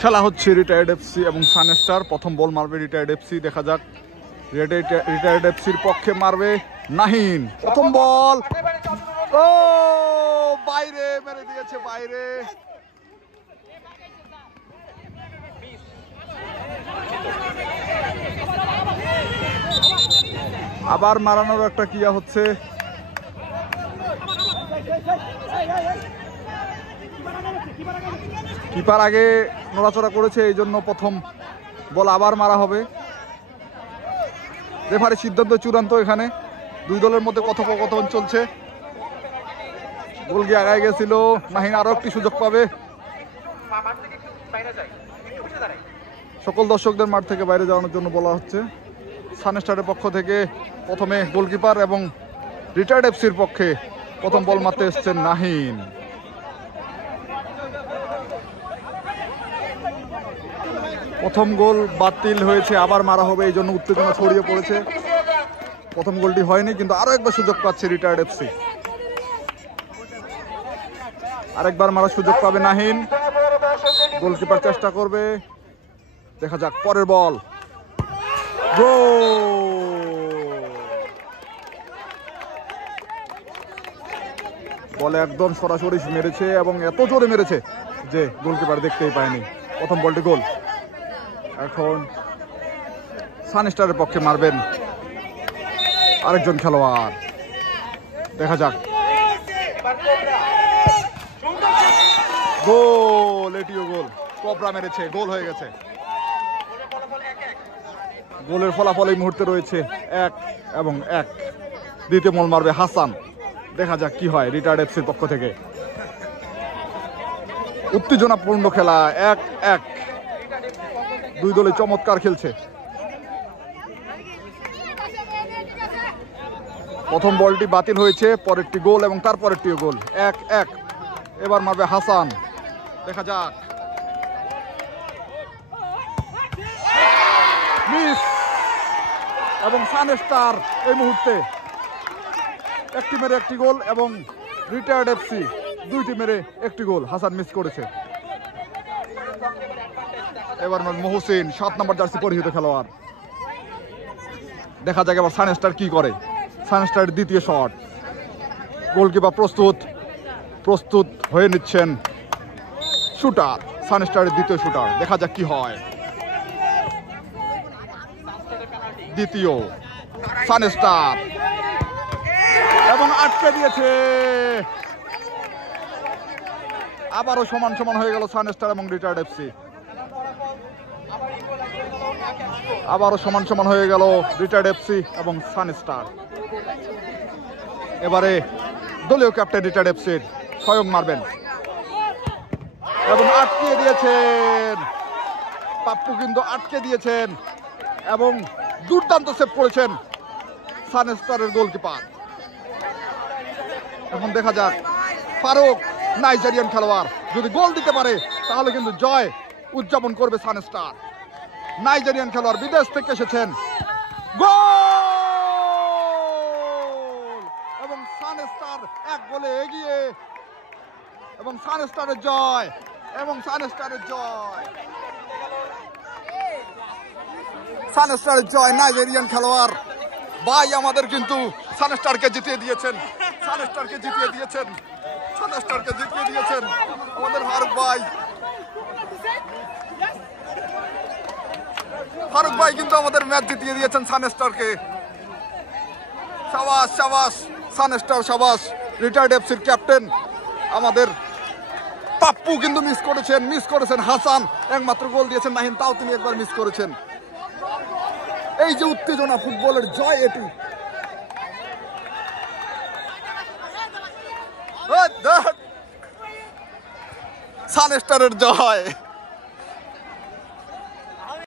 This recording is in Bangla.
খেলা হচ্ছে রিটায়ার্ড এফসি এবং সানস্টার। প্রথম বল মারবে রিটায়ার্ড এফসি, দেখা যাক। রিটায়ার্ড এফসির পক্ষে মারবে নাহিন। প্রথম বল, ও বাইরে মেরে দিয়েছে, বাইরে। আবার মারানোর একটা ক্রিয়া হচ্ছে। কিপার আগে নড়াচড়া করেছে, এই জন্য প্রথম বল আবার মারা হবে। রেফারি সিদ্ধান্ত চূড়ান্ত। এখানে দুই দলের মধ্যে কথোপকথন চলছে। গোল গিয়ে আগায় গেছিল নাহিন, আরো একটি সুযোগ পাবে। সকল দর্শকদের মাঠ থেকে বাইরে যাওয়ানোর জন্য বলা হচ্ছে। সানস্টারের পক্ষ থেকে প্রথমে গোলকিপার এবং রিটায়ার্ড এফসির পক্ষে প্রথম বল মারতে এসছেন নাহিন। প্রথম গোল বাতিল হয়েছে, আবার মারা হবে, এই জন্য উত্তেজনা ছড়িয়ে পড়েছে। প্রথম গোলটি হয়নি, কিন্তু আরো একবার সুযোগ পাচ্ছে রিটায়ার্ড এফসি। আরেকবার মারার সুযোগ পাবে নাহিন। গোলকিপার চেষ্টা করবে, দেখা যাক। পরের বল, বলে একদম সরাসরি মেরেছে এবং এত জোরে মেরেছে যে গোলকিপার দেখতেই পায়নি। প্রথম বলটি গোল। এখন সানস্টারের পক্ষে মারবেন আরেকজন খেলোয়াড়, দেখা যাক। গোল, এটিও গোল। কোবরা মেরেছে, গোল হয়ে গেছে। গোলের ফলাফল এই মুহূর্তে রয়েছে 1-1। দ্বিতীয় বল মারবে হাসান, দেখা যাক কি হয় রিটায়ার্ড এফসির পক্ষ থেকে। উত্তেজনাপূর্ণ খেলা, 1-1। দুই দলে চমৎকার খেলছে। প্রথম বলটি বাতিল হয়েছে, পরেরটি গোল এবং তারপরেরটিও গোল। 1-1। এবার মারবে হাসান, দেখা যাক। মিস, এবং সানস্টার এই মুহূর্তে একটি মেরে একটি গোল এবং রিটায়ার্ড এফসি দুইটি মেরে একটি গোল। হাসান মিস করেছে। এবার মহসিন, 7 নম্বর জার্সি পরিহিত খেলোয়াড়, দেখা যাক এবার সানস্টার কি করে। সানস্টারের দ্বিতীয় শট। গোলকিপার প্রস্তুত হয়ে নিচ্ছেন। শুটার, সানস্টারের দ্বিতীয় শুটার, দেখা যাক কি হয়। দ্বিতীয় সানস্টার, এবং আটকে দিয়েছে। আবারও সমান সমান হয়ে গেল সানস্টার এবং রিটায়ার্ড এফসি। আবারও সমান সমান হয়ে গেল রিটায়ার্ড এফসি এবং সানস্টার। এবারে দলীয় ক্যাপ্টেন রিটায়ার্ড এফসির স্বয়ং মারবেন এবং আটকে দিয়েছেন। পাপ্পু কিন্তু আটকে দিয়েছেন এবং দুর্দান্ত সেভ করেছেন সানস্টারের গোলকিপার। এখন দেখা যাক ফারুক, নাইজেরিয়ান খেলোয়াড়, যদি গোল দিতে পারে তাহলে কিন্তু জয় উদযাপন করবে সানস্টার। নাইজেরিয়ান খেলোয়াড়, বিদেশ থেকে এসেছেন। গোল, এবং সানস্টার 1 গোলে এগিয়ে, এবং সানস্টারের জয়, এবং সানস্টারের জয়, সানস্টারের জয়। নাইজেরিয়ান খেলোয়াড় ভাই আমাদের কিন্তু সানস্টারকে জিতিয়ে দিয়েছেন, সানস্টারকে জিতিয়ে দিয়েছেন, সানস্টারকে জিতিয়ে দিয়েছেন আমাদের ফারুক ভাই। ফারুক ভাই কিন্তু আমাদের ম্যাচ জিতিয়ে দিয়েছেন সানস্টারকে। শাবাশ শাবাশ সানস্টার, শাবাশ। রিটায়ার্ড এফসির ক্যাপ্টেন আমাদের পাপ্পু কিন্তু মিস করেছেন। হাসান একমাত্র গোল দিয়েছেন, নাহিন তাও তিনি একবার মিস করেছেন। এই যে উত্তেজনা, ফুটবলের জয় এটি। সানস্টারের জয়।